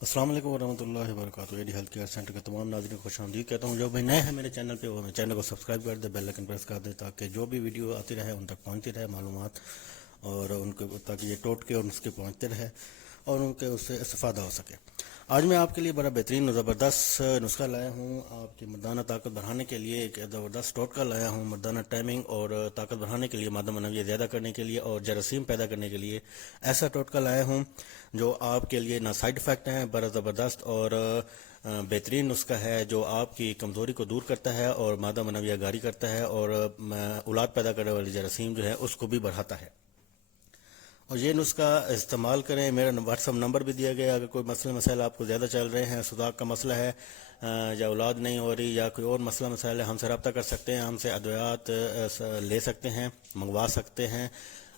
السلام علیکم ورحمۃ اللہ وبرکاتہ۔ ایڈی ہیلتھ کیئر سینٹر کے تمام ناظرین کو خوش آمدید کہتا ہوں۔ جو بھی نئے ہیں میرے چینل پہ وہ چینل کو سبسکرائب کر دے، بیل آئکن پریس کر دے تاکہ جو بھی ویڈیو آتی رہے ان تک پہنچتی رہے معلومات، اور ان کو تاکہ یہ ٹوٹکے اور اس کے پہنچتے رہے اور ان کے اس سے استفادہ ہو سکے۔ آج میں آپ کے لیے بڑا بہترین اور زبردست نسخہ لایا ہوں۔ آپ کی مردانہ طاقت بڑھانے کے لیے ایک زبردست ٹوٹکا لایا ہوں، مردانہ ٹائمنگ اور طاقت بڑھانے کے لیے، مادہ منویہ زیادہ کرنے کے لیے اور جراثیم پیدا کرنے کے لیے ایسا ٹوٹکا لایا ہوں جو آپ کے لیے نہ سائیڈ افیکٹ ہیں، بڑا زبردست اور بہترین نسخہ ہے جو آپ کی کمزوری کو دور کرتا ہے اور مادہ منویہ گاری کرتا ہے اور اولاد پیدا کرنے والی جراثیم جو ہے اس کو بھی بڑھاتا ہے۔ اور یہ نسخہ استعمال کریں۔ میرا واٹس ایپ نمبر بھی دیا گیا، اگر کوئی مسئلہ مسائل آپ کو زیادہ چل رہے ہیں، صداق کا مسئلہ ہے یا اولاد نہیں ہو رہی یا کوئی اور مسئلہ مسائل ہے، ہم سے رابطہ کر سکتے ہیں، ہم سے ادویات لے سکتے ہیں، منگوا سکتے ہیں۔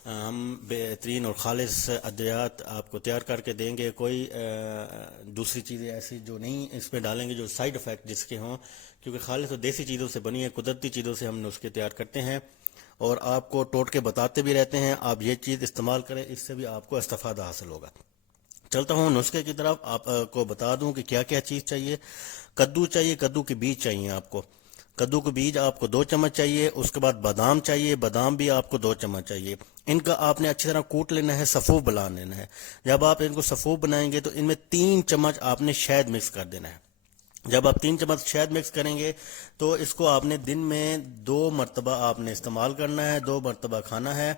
ہم بہترین اور خالص ادویات آپ کو تیار کر کے دیں گے، کوئی دوسری چیزیں ایسی جو نہیں اس پہ ڈالیں گے جو سائیڈ افیکٹ جس کے ہوں، کیونکہ خالص اور دیسی چیزوں سے بنی ہے، قدرتی چیزوں سے ہم نسخے تیار کرتے ہیں اور آپ کو ٹوٹکے بتاتے بھی رہتے ہیں۔ آپ یہ چیز استعمال کریں، اس سے بھی آپ کو استفادہ حاصل ہوگا۔ چلتا ہوں نسخے کی طرف، آپ کو بتا دوں کہ کیا کیا چیز چاہیے۔ کدو چاہیے، کدو کے بیج چاہیے آپ کو۔ کدو کے بیج آپ کو 2 چمچ چاہیے۔ اس کے بعد بادام چاہیے، بادام بھی آپ کو 2 چمچ چاہیے۔ ان کا آپ نے اچھی طرح کوٹ لینا ہے، سفوف بنا لینا ہے۔ جب آپ ان کو سفوف بنائیں گے تو ان میں 3 چمچ آپ نے شہد مکس کر دینا ہے۔ جب آپ 3 چمچ شہد مکس کریں گے تو اس کو آپ نے دن میں 2 مرتبہ آپ نے استعمال کرنا ہے، 2 مرتبہ کھانا ہے،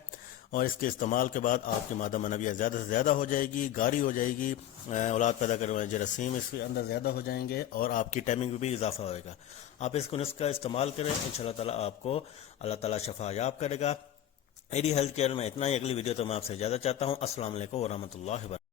اور اس کے استعمال کے بعد آپ کی مادہ منویہ زیادہ سے زیادہ ہو جائے گی، گاری ہو جائے گی، اولاد پیدا کرنے والے جراثیم اس کے اندر زیادہ ہو جائیں گے اور آپ کی ٹائمنگ میں بھی اضافہ ہوئے گا۔ آپ اس کو نسخہ استعمال کریں، انشاءاللہ تعالیٰ آپ کو اللہ تعالیٰ شفا یاب کرے گا۔ ایڈی ہیلتھ کیئر میں اتنا ہی، اگلی ویڈیو تو میں آپ سے اجازت چاہتا ہوں۔ السلام علیکم ورحمۃ اللہ وبرکاتہ۔